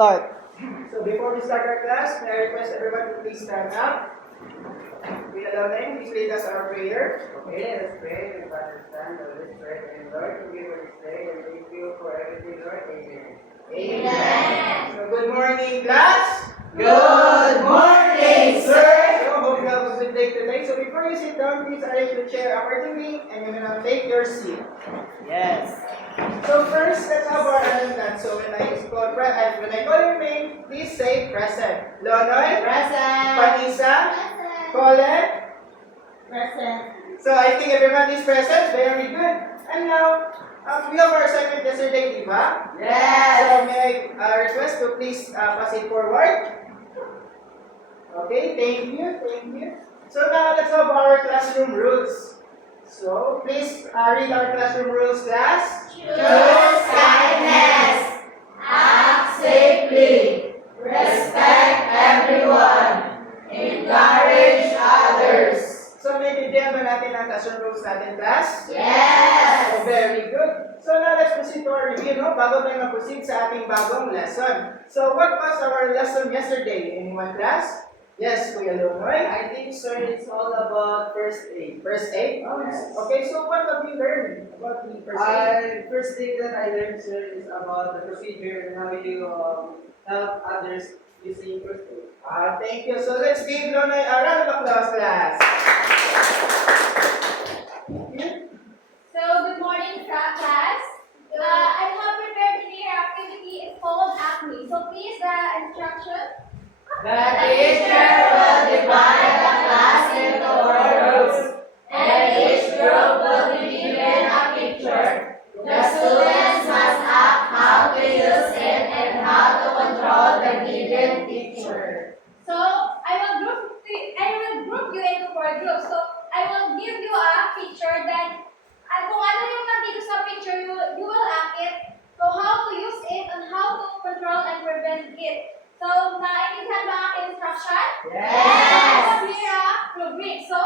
start. So before we start our class, may I request everyone to please stand up. We allow them, please lead us our prayer. Okay, let us pray. We understand the Holy Spirit and Lord, to give for this day and thank you for everything, Lord. Amen. Amen. So good morning, class. Good morning, sir. So hope you have a good day today. So before you sit down, please arrange your chair accordingly and you're gonna take your seat. Yes. So first, let's have our attendance. So when I call your name, please say present. Lonoy? Present. Panisa? Colin? Present. So I think everyone is present. Very good. And now, we have our assignment yesterday, di ba? Yes. So may I request to please pass it forward. Okay, thank you, thank you. So now let's have our classroom rules. So please read our classroom rules, class. Choose kindness. Act safely. Respect everyone. Encourage others. So naintindihan ba natin ang classroom rules natin, class? Yes. So very good. So now let's proceed to our review, no? Bago tayo mag-proceed sa ating bagong lesson. So what was our lesson yesterday? Anyone, class? Yes, Kuya Lunoy. I think, sir, it's all about first aid. First aid? Oh, Yes. okay, so what have you learned about the first aid? First thing that I learned, sir, is about the procedure and how you help others using first aid. Thank you. So let's give Lunoy a round of applause, class. So, good morning, class. I have prepared here activity. It's called ACME. So, please, the instruction. The teacher will divide the class into 4 groups, and each group will be given a picture. The students must act how to use it and how to control the given picture. So, I will group you into 4 groups. So, I will give you a picture. Then, kung ano yung nandito sa picture, you will act it. So, how to use it and how to control and prevent it. So, naiintindihan ba ang aking instruction? Yes. Here, rubric. So,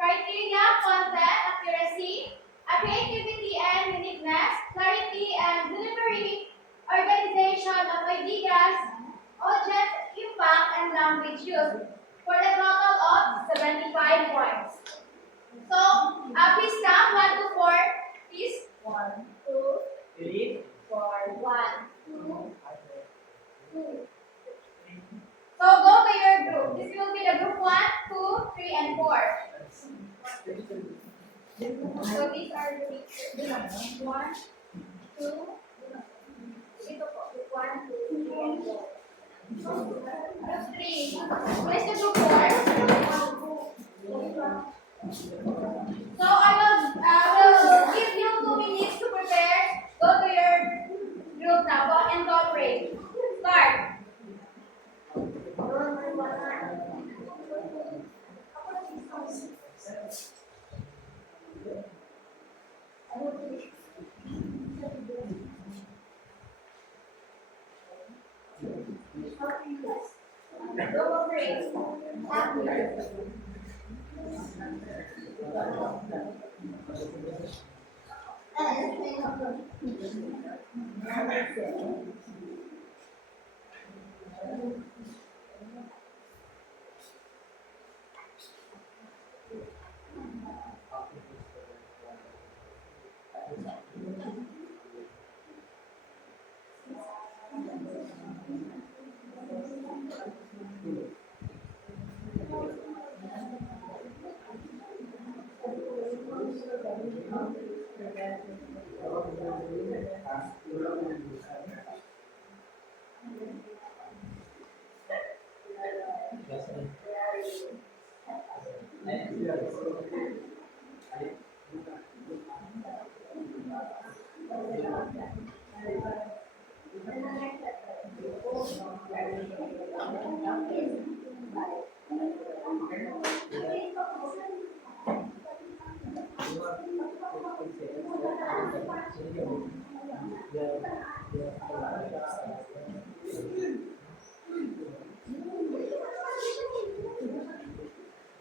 criteria, content, accuracy, creativity and uniqueness, clarity and delivery, organization of ideas, object, impact, and language use, for a total of 75 points. So, please count 1 to 4. Please. 1, 2, 3, 4. 1, 2, 2. So, go to your group. This will be the group 1, 2, 3, and 4. So, these are the pictures. 1, 2, ito po. 1, 2, 3, and 4. Group 3. Where's the group 4? So, I will give you 2 minutes to prepare. Go to your group now and cooperate. Start.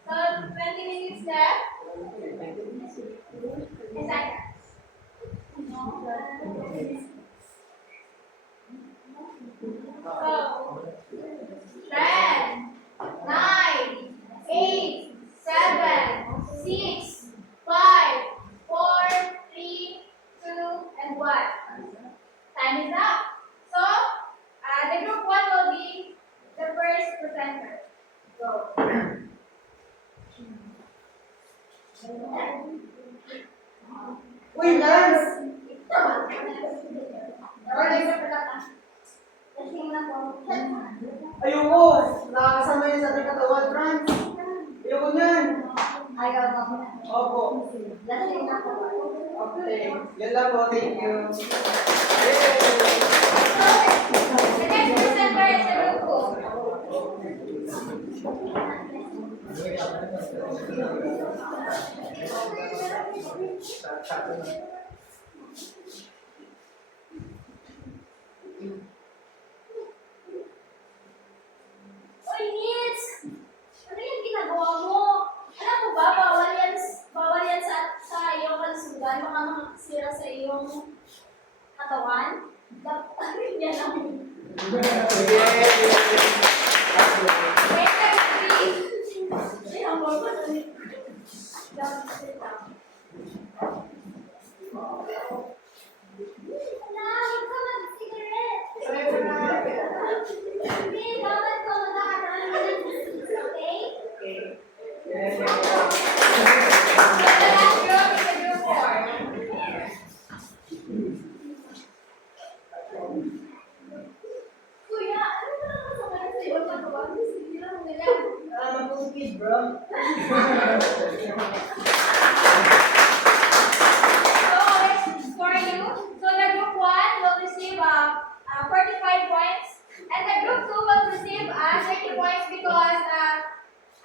So, 20 minutes left. Exactly. So, 10, 9, 8, 7, 6, 5, 4, 3, 2, and 1. Time is up. So, the group 1 will be the first presenter. Go. Uy, Lance! Ayoko! Nakakasama yan sa ating katawan, Franz! Ayoko niyan! Opo. Okay. Yan lang po. Thank you. Yay! The next presenter is the group 2. Oy, Nils! Ano yung ginagawa mo? Alam mo ba, bawal yan sa iyong kalusugan. Baka makasira sa iyong katawan. Dapat yan ang... Better please. Ay, ang baba na rin. Dapat sit down. Wala, huwag ka mag-cigarette. Hindi, bawal ka mag-aaral. Okay? Yes. So the last group is the group 4. Kuya, ano ba naman sa mga sa'yo? Magawa mo, sige lang nila. Mag-cookies, bro. So, let's score you. So the group 1 will receive 45 points. And the group 2 will receive 30 points because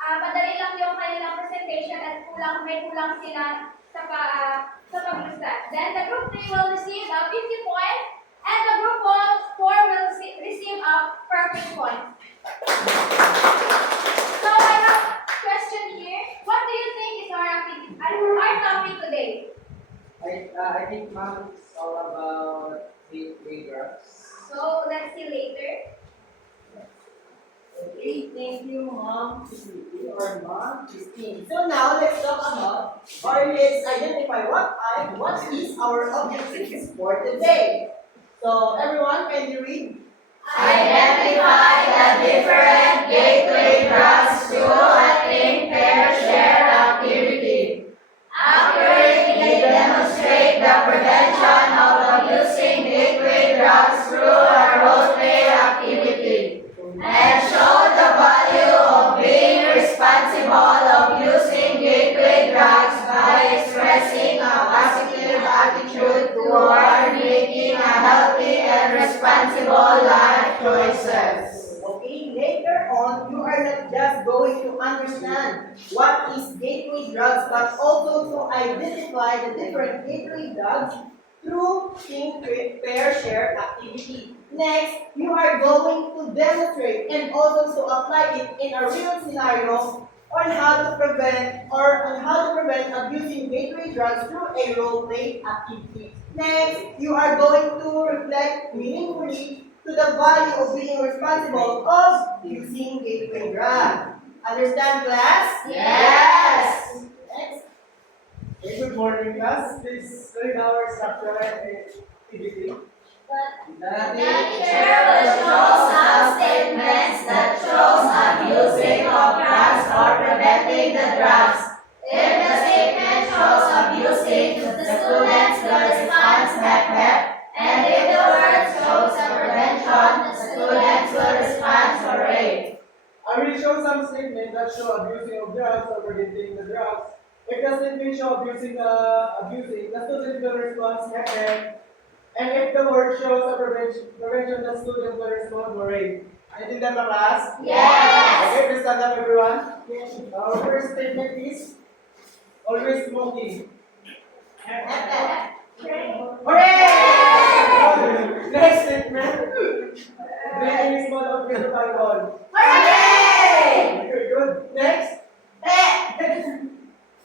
madali lang yung kanilang presentation at may kulang sila sa pag-present. Then the group 3 will receive 50 points. And the group 4 will receive perfect points. So I have a question here. What do you think is our topic today? I think ma'am is all about gateway drugs. So let's see later. Okay, thank you, Mom. Or Mom Christine. So now let's talk about, or let's identify what is our objective for today. So everyone, can you read? Identify the different gateway drugs through a think, pair, share activity. Accurately demonstrate the prevention of abusing gateway drugs through a role-play activity. And show the value of being responsible of using gateway drugs by expressing a positive attitude toward making a healthy and responsible life choices. Okay, later on, you are not just going to understand what is gateway drugs, but also to identify the different gateway drugs through think, pair, share activity. Next, you are going to demonstrate and also to apply it in a real scenario on how to prevent abusing gateway drugs through a role-play activity. Next, you are going to reflect meaningfully to the value of being responsible of using gateway drugs. Understand, class? Yes! Next. Okay, good morning, class. Please read our structure activity. The teacher will show some statements that shows abusing of drugs or preventing the drugs. If the statement shows abusing, the students will respond step step. And if the word shows a prevention, the students will respond hooray. I will show some statements that show abusing of drugs or preventing the drugs. If the statement show abusing, the student will respond second. And if the word shows a prevention, the student will respond hooray. Naintindihan ba, class? Yes! Okay, please stand up, everyone. Our first statement is always smoking. Hooray! Next statement. Drinking is one of the alcohol. Hooray! Very good. Next.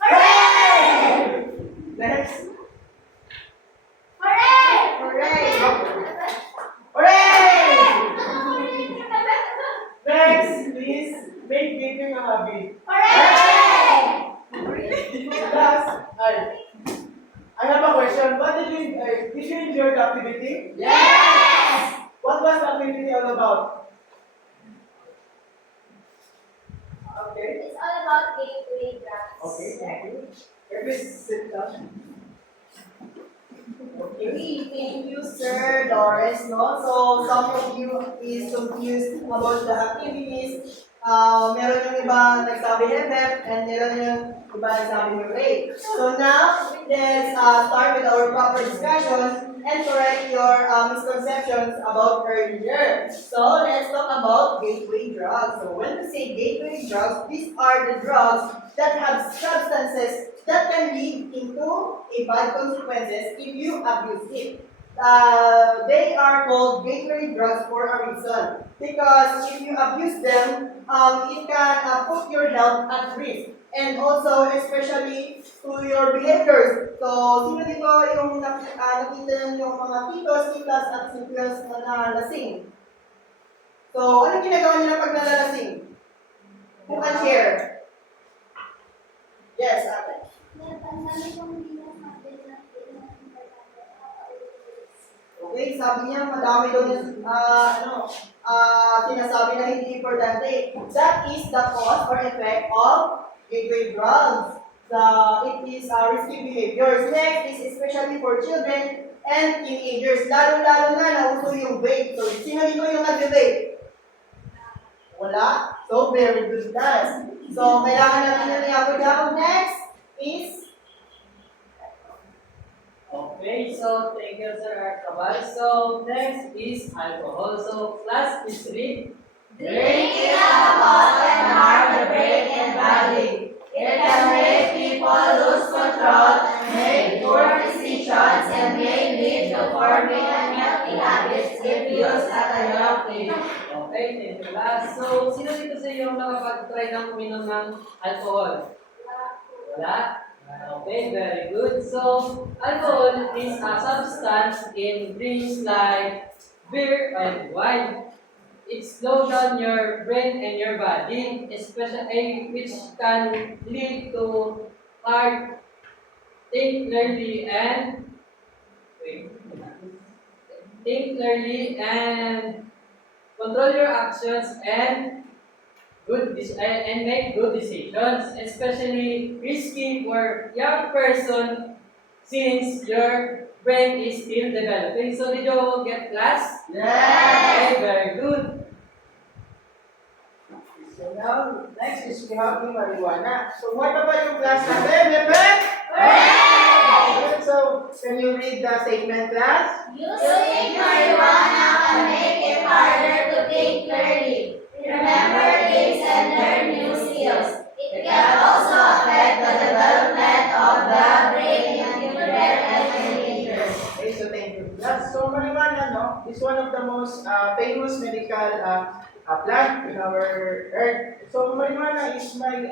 Hooray! Next. Hooray! Hooray! Hooray! hobby. Hooray! Last, I have a question. What did you enjoy the activity? Yes! What was the activity all about? Okay. It's all about gateway drugs. Okay, thank you. Please sit down. Okay, thank you, Sir Lawrence. No? So, some of you is confused about the activities. Meron yung iba nagsabi HEPEP and meron yung iba nagsabi hooray. So now, let's start with our proper discussion and correct your misconceptions about earlier. So let's talk about gateway drugs. So when we say gateway drugs, these are the drugs that have substances that can lead into a bad consequences if you abuse it. They are called gateway drugs for a reason. Because if you abuse them, it can put your health at risk. And also, especially to your behaviors. So, sino dito yung nakita yung mga titos, titas, at simples na nalasing? So, ano ginagawa nila pag nalalasing? Who can share? Yes, ate. Okay, sabi niya madami daw yung sinasabi na hindi importante. That is the cause or effect of gateway drugs. It is risky behaviors. Next is especially for children and teenagers. Lalo-lalo na nauso yung vape. So, sino dito yung nag-vape? Wala? So, very good guys. So, kailangan natin na niyapag-yapag. Next is Okay, so thank you, Sir Arcabal. So next is alcohol. So class is read. Drinking alcohol can harm the brain and body. It can make people lose control and make poor decisions and may lead to forming unhealthy habits if used at a young age. Okay, thank you, class. So sino dito sa iyo nakapag-try ng uminom ng alcohol? Wala? Okay, very good. So alcohol is a substance in drinks like beer and wine. It slows down your brain and your body, especially which can lead to heart, think clearly and control your actions and make good decisions, especially risky for young person since your brain is still developing. So did you get class? Okay, very good. So now, next is we have yung marijuana. So what about yung class natin? Hooray! So, can you read the statement, class? Using marijuana can make it harder to think clearly, remember things and learn new skills. It can also affect the development of the brain in children and teenagers. Okay, so thank you. So marijuana, no, is one of the most famous medical plant in our earth. So marijuana is may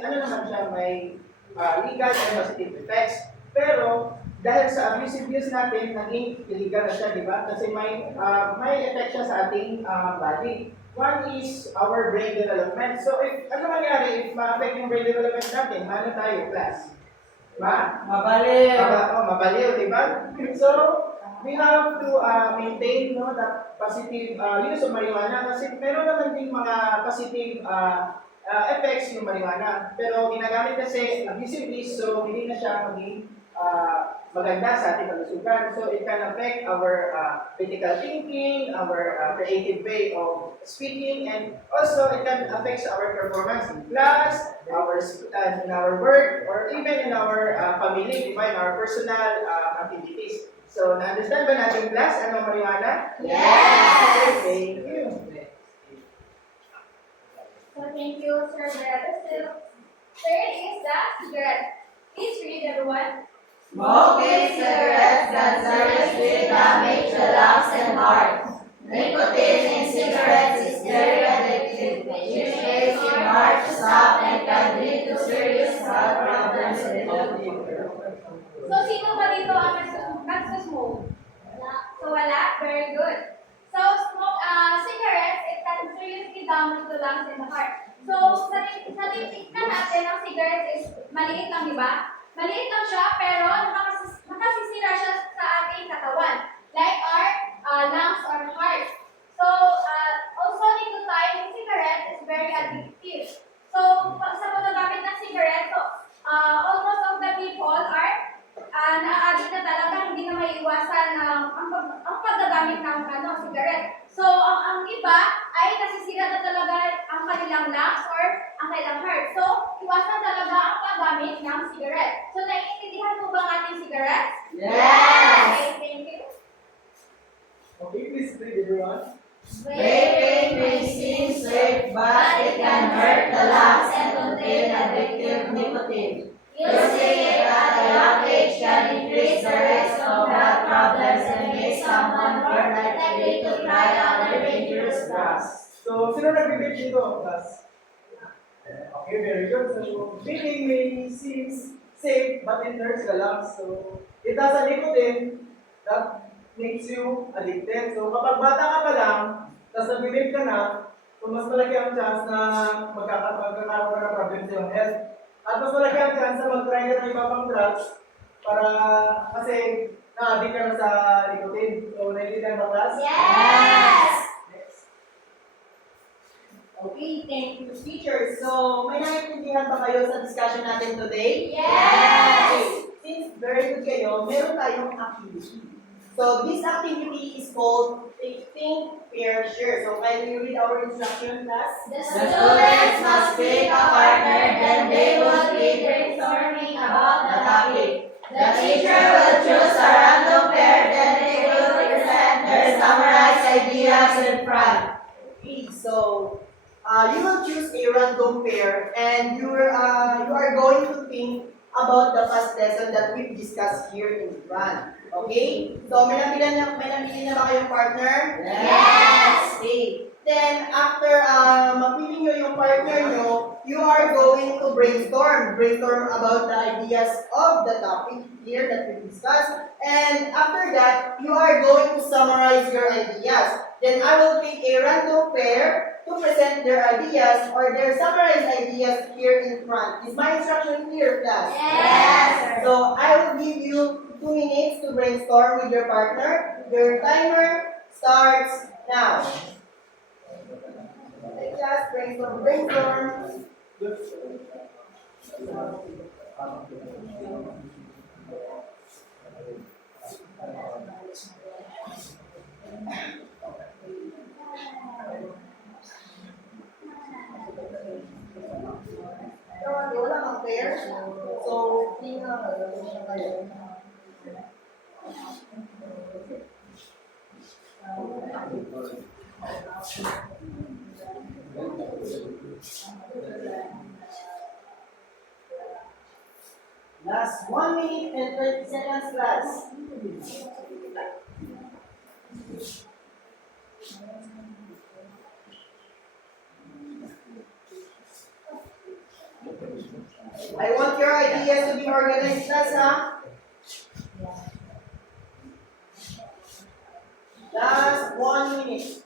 legal and positive effects. Pero dahil sa abusive use natin, naging illegal na siya, di ba? Kasi may effect siya sa ating body. One is our brain development. So ano mangyari if ma-affect yung brain development natin? Ano tayo, class? Mabaliw. Mabaliw, di ba? So, we have to maintain the positive use of marijuana kasi meron naman din mga positive effects yung marijuana. Pero ginagamit kasi abusively, so hindi na siya maging maganda sa ating kalusugan. So it can affect our critical thinking, our creative way of speaking, and also it can affect our performance in class, in our work, or even in our family, in our personal activities. So, na-understand ba natin class? Ano marijuana? Yes! Thank you. So thank you, Sir Brother. Third is the cigarette. Please read, everyone. Smoking cigarettes can seriously damage the lungs and heart. Nicotine in cigarettes is very addictive, which makes it hard to stop and can lead to serious health problems in the future. So sino ba dito ang nagsusmoke? So wala? Very good. So cigarettes, it can seriously down to the lungs and the heart. So, sa titignan natin, ang cigarette is maliit lang, di ba? Maliit lang siya, pero nakasisira siya sa ating katawan. Like our lungs or heart. So, also nicotine in cigarette is very addictive. So, sa paggagamit ng cigarette, almost of the people are na-addict na talaga, hindi na maiiwasan ang paggagamit ng cigarette. So, ang iba ay nasisira na talaga ang kanilang lungs or ang kanilang heart. So, iwasan talaga ang paggamit ng cigarette. So, naiintindihan mo ba ang ating cigarette? Yes! Okay, thank you. Okay, please read everyone. Vaping may seem safe, but it can hurt the lungs and contain addictive nicotine. Using it at a young age can increase the risk of health problems and make someone more likely to try other dangerous drugs. So, sino nag-vape dito, class? Okay, very good. So, vaping may seem safe, but it hurts the lungs. So, it has a nicotine that makes you addicted. So, kapag bata ka pa lang, tapos nag-vape ka na, so mas malaki ang chance na magkakaroon ka ng problem sa iyong health. At mas malaki ang chance na mag-try ka ng iba pang drugs para kasi na-addict ka na sa nicotine. So, naiintindihan ba, class? Yes! Next. Okay, thank you, teacher. So, may naiintindihan ba kayo sa discussion natin today? Yes! Okay, since very good kayo, meron tayong activity. So, this activity is called Think, Pair, Share. So, can you read our instruction, class? The students must pick a partner, then they will be brainstorming about the topic. The teacher will choose a random pair, then they will present their summarized ideas in front. Okay, so, you will choose a random pair, and you are going to think about the past lesson that we've discussed here in front. Okay? So, may napili na ba kayong partner? Yes! Okay. Then, after mapili nyo yung partner nyo, you are going to brainstorm. Brainstorm about the ideas of the topic here that we discussed. And after that, you are going to summarize your ideas. Then, I will pick a random pair to present their ideas or their summarized ideas here in front. Is my instruction clear, class? Yes! So, I will give you 2 minutes to brainstorm with your partner. Your timer starts now. Okay, class, brainstorm. Wala kang pair. So, kayo. Last 1 minute and 20 seconds, class. I want your ideas to be organized, class, huh? Last 1 minute.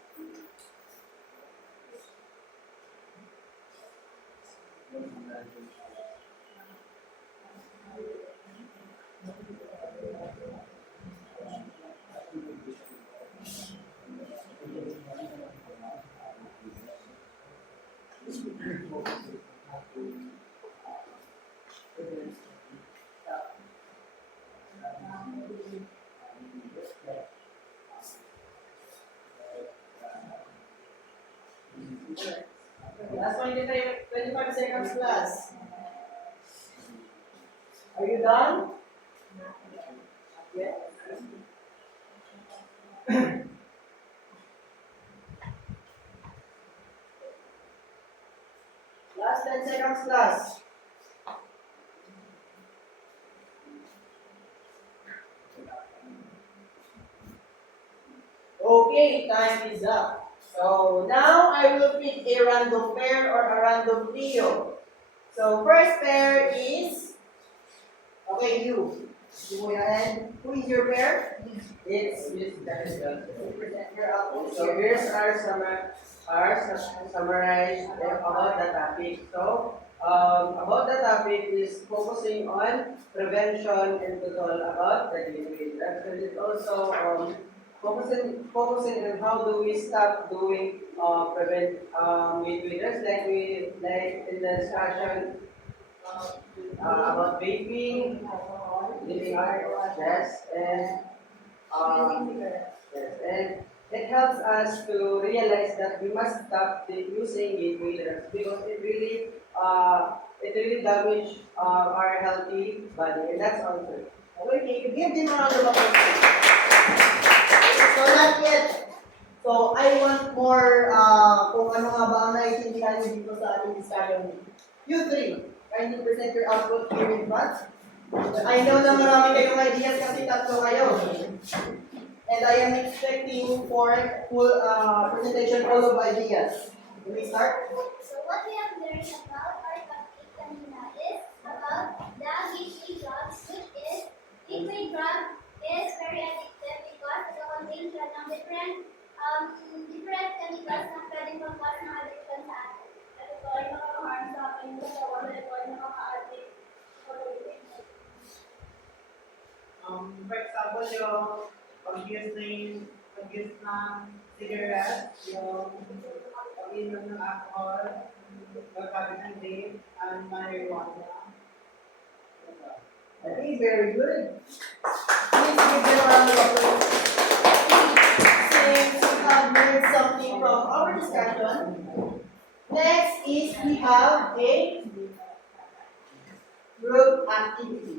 Last 25 seconds, class. Are you done? Yes. Last 10 seconds, class. Okay, time is up. So now I will pick a random pair or a random trio. So first pair is, okay, you. And who is your pair? It's Miss Daniel. Present your output So here. here's our summarize about the topic. So about the topic is focusing on prevention and control about the gateway drugs. And it's also focusing on how do we stop doing gateway drugs like in the discussion about vaping, living art, yes, and yes, and it helps us to realize that we must stop using gateway drugs because it really damage our healthy body, and that's all. Sir. Okay, give them a round of applause. So not yet. So I want more kung ano nga ba ang naiintindihan niyo dito sa ating discussion. You three, kindly present your output here in front. I know na marami kayong ideas kasi tatlo kayo. And I am expecting for full presentation full of ideas. Can we start? So what we have learned about our topic kanina is about the gateway drugs, which is gateway drug is very addictive because it contains ng different chemicals na pwedeng mag-cause ng addiction sa atin. At ito ay nakaka-harm sa ating katawan, at ito ay nakaka-addict. For example, yung pag-use ng cigarette, yung pag-inom ng alcohol, pagkabit ng vape, and marijuana. Okay, very good. Please give them a round of applause. Since we have learned something from our discussion, next is we have a group activity.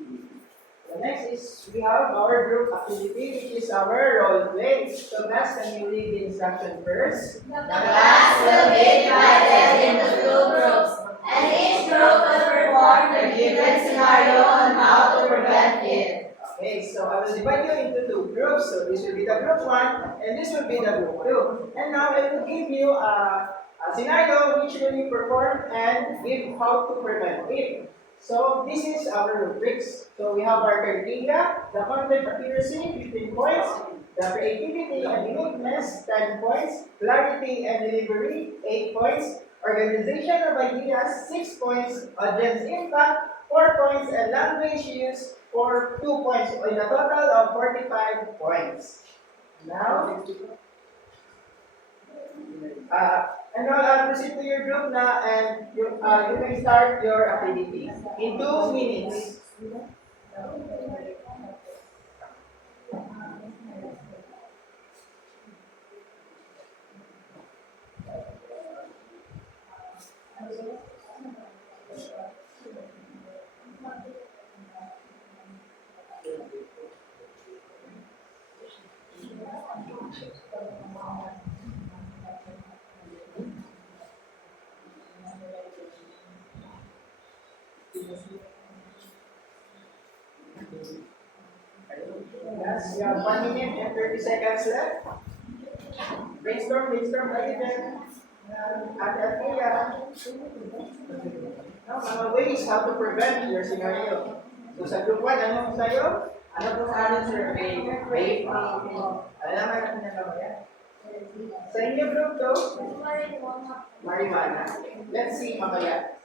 The next is we have our group activity, which is our role play. So class, can you read the instruction first? The class will be divided into two groups, and each group will perform the given scenario on how to prevent it. Okay, so I will divide you into two groups. So this will be the group 1, and this will be the group 2. And now I will give you a scenario which will be performed and give how to prevent it. So this is our rubrics. So we have our criteria, the content accuracy, 15 points, the creativity and uniqueness, 10 points, clarity and delivery, 8 points, organization of ideas, 6 points, audience impact, 4 points, and language use for 2 points, in a total of 45 points. Now, and now I'll proceed to your group na, and you can start your activity in 2 minutes. Yes, you have 1 minute and 30 seconds left. Brainstorm lagi din. Ate Athea. Now, mga ways how to prevent your scenario. So sa group 1, ano po sa'yo? Ano po sa amin, sir? Vape. Alaman natin na mamaya. Sa inyo group 2, marijuana. Let's see mamaya.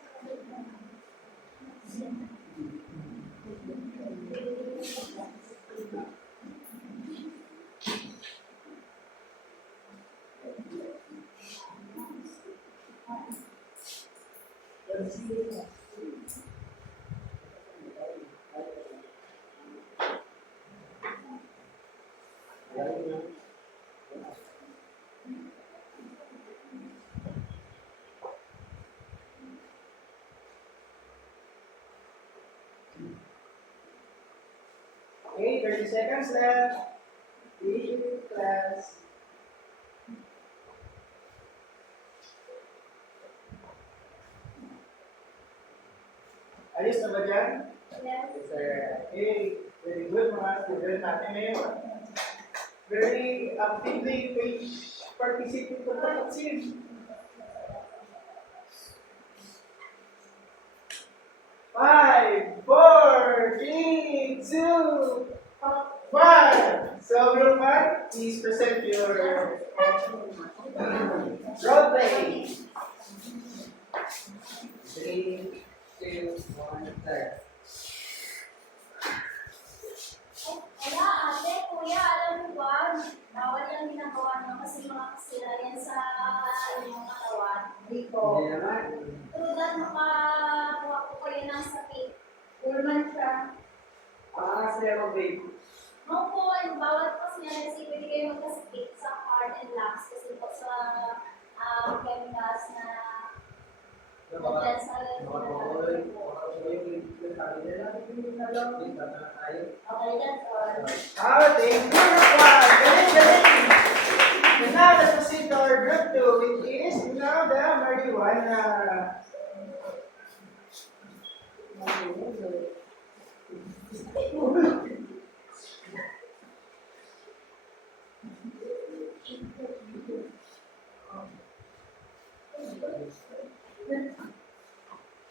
Okay, 30 seconds left. Please, class. Ayos na ba dyan? Yes. Yes, sir. Okay, very good mga student natin ngayon. Very actively participate to the 5, 4, 3, 2, please present your role play. 3, 2, 1, start. Wala, ate, kuya, alam mo ba, bawal yung ginagawa nyo kasi makakasira yan sa inyong katawan. Dito. Hindi naman. True that makakuha ko kayo ng sakit. Urban siya. Sila mag-babe. Opo, bawal po kasi yan kasi pwede kayo magkasakit sa heart and lungs kasi po sa chemicals na nandyan sa okay, that's all. Thank you, group 1. Galing, galing. And now, let's proceed to our group 2, which is now the marijuana.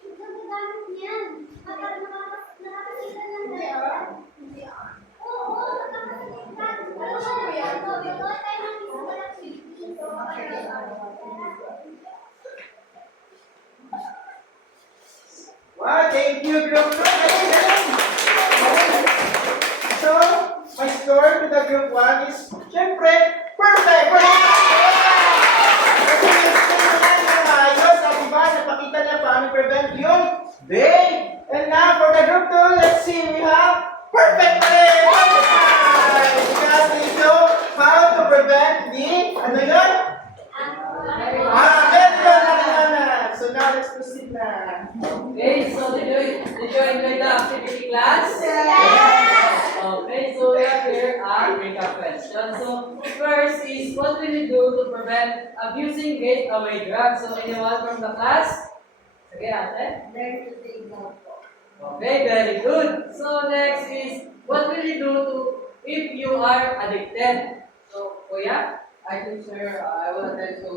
Ang gagamit niyan. Nakakasilan lang dalawa. Oo, nakakasilan. Alam mo yan, no? Ito tayo ng isa na ng Philippines. So, Wow, thank you, group 2. Galing, galing. So, my score to the group 1 is, syempre, perfect! Kasi explain na yan ng maayos, diba? Napakita niya paano prevent yung day. And now, for the group 2, let's see, we have perfect day! Because they show how to prevent the, ano yun? Very good, Mariana. So now, let's proceed na. Okay, so did you enjoy the activity class? Yes! Okay, so we have here our breakup questions. So first is what will you do to prevent abusing gateway drugs? So anyone from the class? Sige, ate. Learn to take note. Okay, very good. So next is what will you do to if you are addicted? So kuya? I think, sir, I will attend to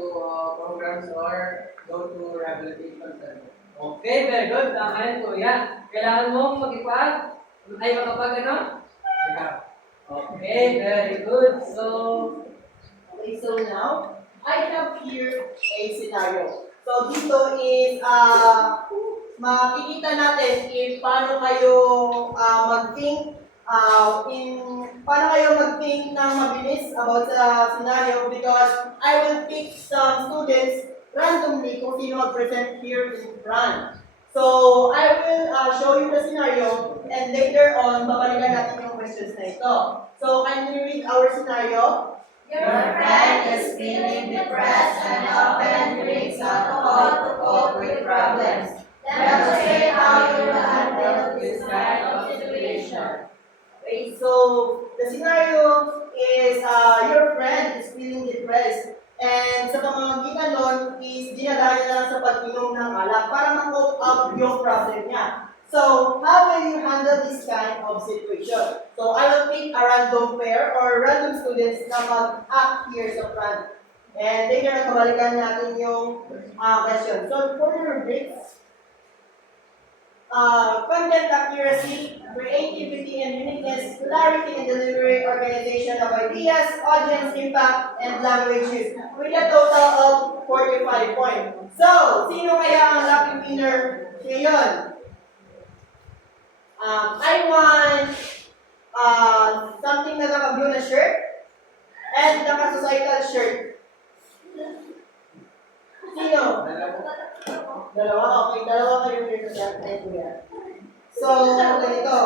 programs or go to rehabilitation center. Okay, very good. Tama yan, kuya. Kailangan mong makapag ano? Yeah. Okay, very good. So, Okay, so now, I have here a scenario. So dito is, makikita natin if paano kayo mag-think, paano kayo mag-think ng mabilis about sa scenario because I will pick some students randomly kung sino mag-present here in front. So, I will show you the scenario and later on, babalikan natin yung questions na ito. So, can you read our scenario? Your friend is feeling depressed and often drinks alcohol to cope with problems. Demonstrate how you will handle this kind of situation. Okay, so the scenario is your friend is feeling depressed and sa pamamagitan nun is dinadaan niya lang sa pag-inom ng alak para ma-cope up yung problem niya. So, how will you handle this kind of situation? So, I will pick a random pair or random students na mag-act here sa front. And later, kabalikan natin yung question. So, for your rubrics, content accuracy, creativity and uniqueness, clarity and delivery, organization of ideas, audience impact, and language use. With a total of 45 points. So, sino kaya ang lucky winner ngayon? I want something na naka-blue na shirt and naka-societal shirt. Sino? Dalawa? Okay, dalawa kayo dito sa kuya. So, ganito.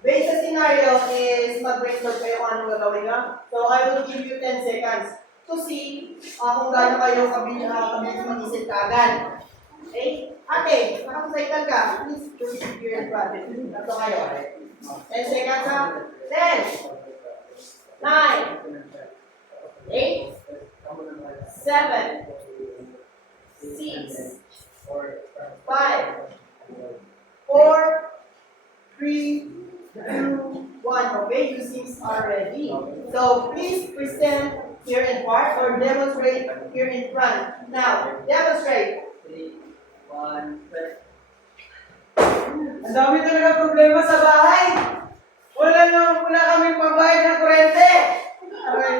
Based sa scenario is mag-brainstorm kayo kung anong gagawin nyo. So, I will give you 10 seconds to see kung gaano kayo kabilis mag-isip kagad. Okay? Ate, nakapag-cycle ka. Please proceed to your project. Ito kayo. 10 seconds ha. 10, 9, 8, 7, 6, 5, 4, 3, 2, 1. Okay, you seems are ready. So please present here in part or demonstrate here in front. Now, demonstrate. 3, 1, start. Ang dami talaga problema sa bahay. Wala kaming pambayad ng kurente. Okay.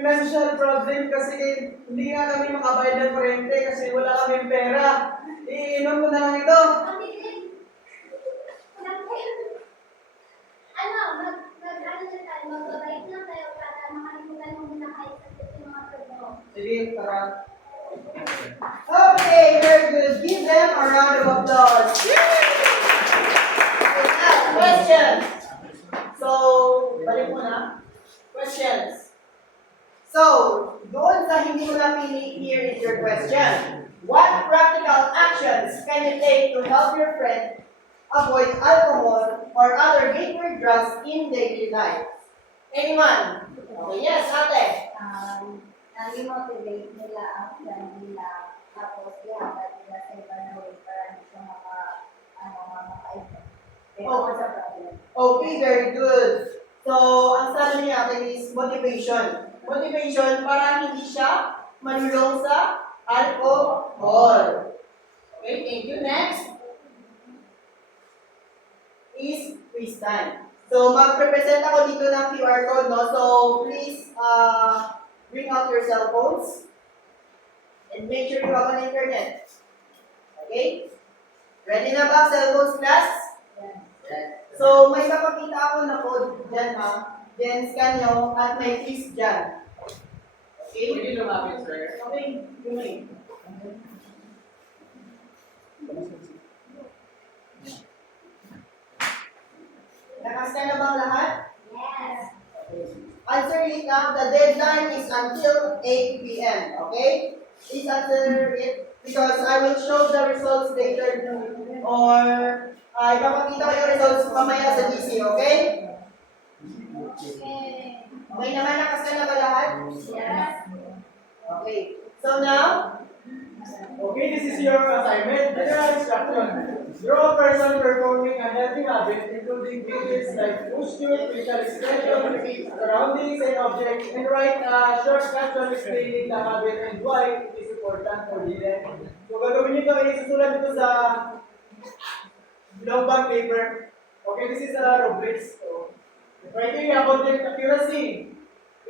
financial problem kasi hindi nga kami makabayad ng kurente kasi wala kaming pera. Iinom ko na lang ito. Sige, tara. Okay, very good. Give them a round of applause. Okay, now, questions. So, balik mo na. Questions. So, doon sa hindi mo napili, here is your question. What practical actions can you take to help your friend avoid alcohol or other gateway drugs in daily life? Anyone? Okay, yes, ate. nag-motivate nila ang friend nila, tapos ihabad nila sa iba na way para hindi siya makainom. Pero sa problem. Okay, very good. So, ang sabi niya natin is motivation. Motivation para hindi siya manulong sa alcohol. Okay, thank you. Next is quiz time. So, mag-represent ako dito ng QR code, no? So, please, bring out your cell phones and make sure you have an internet. Okay? Ready na ba, cell phones class? So, may papakita ako na code dyan, ha? Then, scan nyo at may quiz dyan. Okay? Pwede lumapit, sir. Okay, yun. Nakascan na bang lahat? Yes. Answer it now. The deadline is until 8 p.m. Okay? Please answer it because I will show the results later or ipapakita ko yung results mamaya sa GC. Okay? Okay naman, nakascan na ba lahat? Yes. Okay. So now, Okay, this is your assignment. General instruction. Draw a person performing a healthy habit, including behaviors like posture, facial expression, surroundings, and objects, and write a short caption explaining the habit and why it is important for them. So, gagawin nyo ito ay susulat ito sa long bond paper. Okay, this is a rubrics. So, criteria, content accuracy,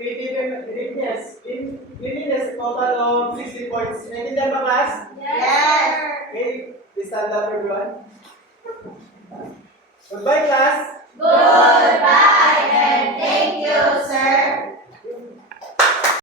creative and uniqueness, cleanliness, total of 60 points. Naintindihan ba, class? yes. Okay, please stand up, everyone. Goodbye, class. Goodbye and thank you, sir.